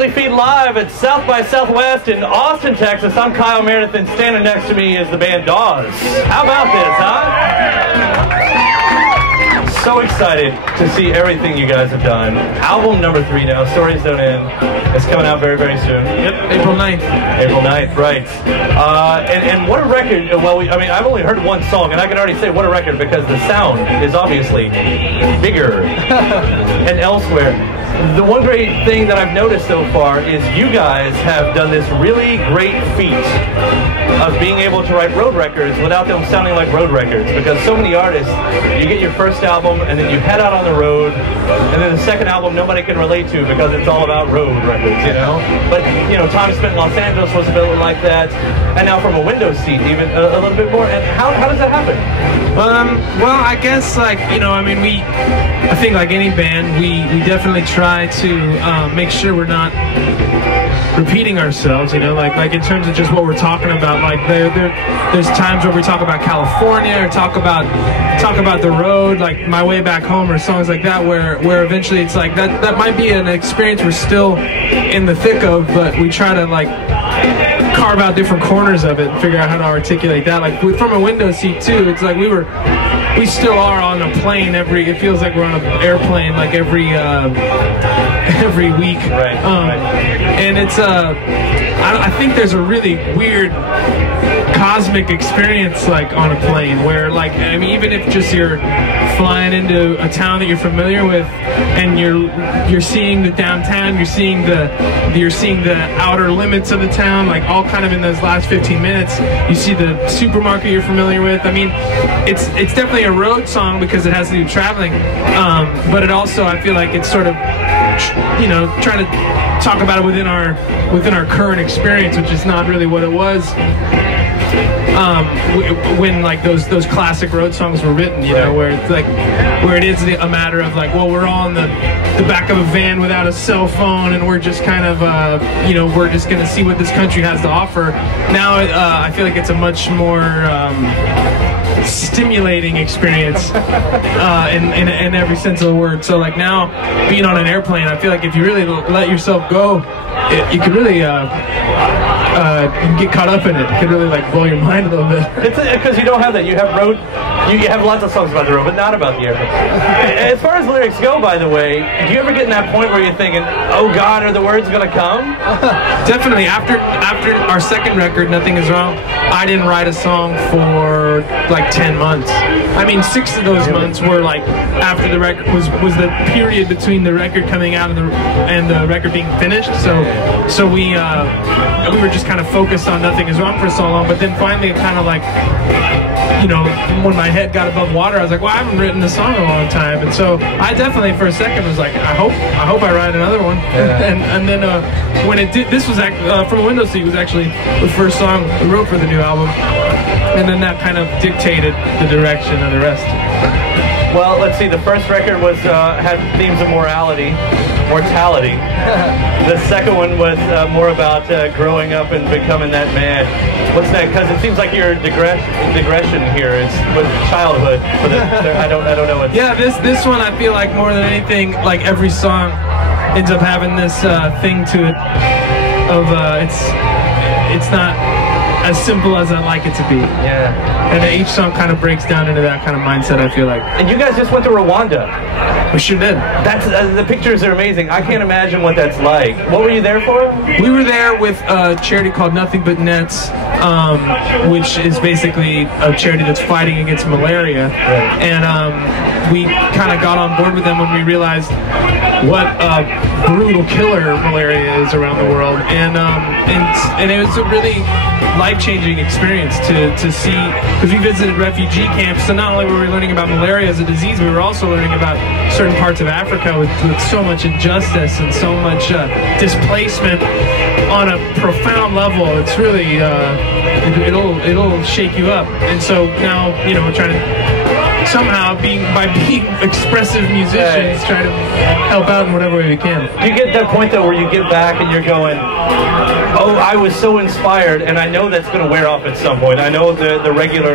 Weekly Feed live at South by Southwest in Austin, Texas. I'm Kyle Meredith, and standing next to me is the band Dawes. How about this, huh? So excited to see everything you guys have done. Album number 3 now, Stories Don't End. It's coming out very, very soon. Yep, April 9th. April 9th, right. And what a record. Well, I mean, I've only heard one song, and I can already say what a record because the sound is obviously bigger and elsewhere. The one great thing that I've noticed so far is you guys have done this really great feat of being able to write road records without them sounding like road records, because so many artists, you get your first album and then you head out on the road, and then the second album nobody can relate to because it's all about road records, you know? But, you know, time spent in Los Angeles was a bit like that, and now from a window seat even a little bit more. And how does that happen? Well, I guess, like, you know, I mean, I think like any band, we definitely try to make sure we're not repeating ourselves, you know, like in terms of just what we're talking about. Like there's times where we talk about California or talk about the road, like My Way Back Home or songs like that, where eventually it's like that might be an experience we're still in the thick of, but we try to like carve out different corners of it and figure out how to articulate that. Like from a window seat too, it's like we still are on a plane it feels like we're on an airplane like every week. Right. And it's I think there's a really weird cosmic experience like on a plane where, like, I mean, even if just you're flying into a town that you're familiar with and you're seeing the downtown, you're seeing the outer limits of the town, like all kind of in those last 15 minutes, you see the supermarket you're familiar with. I mean, it's definitely a road song because it has to do with traveling, but it also, I feel like it's sort of, you know, trying to talk about it within our current experience, which is not really what it was when like those classic road songs were written, you know, where it's like it is a matter of like, well, we're all in the back of a van without a cell phone and we're just kind of you know, we're just gonna see what this country has to offer. Now I feel like it's a much more stimulating experience in every sense of the word. So like now, being on an airplane, I feel like if you really let yourself go, you could really get caught up in it. It could really like blow your mind a little bit. It's because you don't have that. You have road. You have lots of songs about the road, but not about the airplane. As far as lyrics go, by the way, do you ever get in that point where you're thinking, "Oh God, are the words gonna come?" Definitely. After our second record, Nothing Is Wrong, I didn't write a song for like 10 months. I mean, 6 of those months were like after the record was the period between the record coming out and the record being finished. So we were just kind of focused on Nothing Is Wrong for so long, but then finally it kind of like, you know, when my head got above water, I was like, well, I haven't written this song in a long time. And so I definitely for a second was like, I hope I write another one. Yeah. and then when it did, this was From a Window Seat was actually the first song we wrote for the new album, and then that kind of dictated the direction of the rest. Well, let's see. The first record was had themes of mortality. The second one was more about growing up and becoming that man. What's that? Because it seems like your digression here is with childhood. But I don't know what. Yeah, this one I feel like more than anything, like every song ends up having this thing to it of it's not as simple as I like it to be. Yeah. And each song kind of breaks down into that kind of mindset, I feel like. And you guys just went to Rwanda. We sure did. That's the pictures are amazing. I can't imagine what that's like. What were you there for? We were there with a charity called Nothing But Nets, which is basically a charity that's fighting against malaria. Right. And we kind of got on board with them when we realized what a brutal killer malaria is around the world, and it was a really life-changing experience to see, because we visited refugee camps. So not only were we learning about malaria as a disease, we were also learning about certain parts of Africa with so much injustice and so much displacement on a profound level. It's really it'll shake you up. And so now, you know, we're trying to somehow by being expressive musicians, try to help out in whatever way we can. Do you get that point though where you get back and you're going, oh, I was so inspired, and I know that's going to wear off at some point. I know the regular,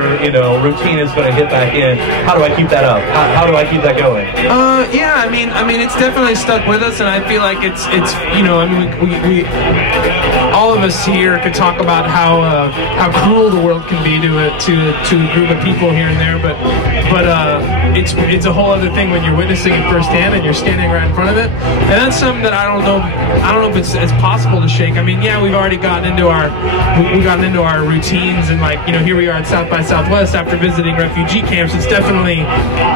routine is going to hit back in. How do I keep that up? How do I keep that going? Yeah, I mean, it's definitely stuck with us, and I feel like it's we all of us here could talk about how cruel the world can be to a group of people here and there, but it's a whole other thing when you're witnessing it firsthand and you're standing right in front of it, and that's something that I don't know if it's possible to shake. I mean, yeah, we've already gotten into our routines, and here we are at South by Southwest after visiting refugee camps. It's definitely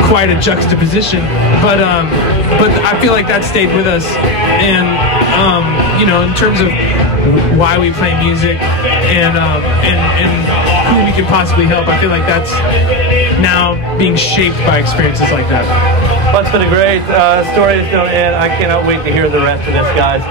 quite a juxtaposition, but I feel like that stayed with us, and in terms of why we play music and who we can possibly help, I feel like that's now being shaped by experiences like that. Well, it's been a great story. And I cannot wait to hear the rest of this, guys.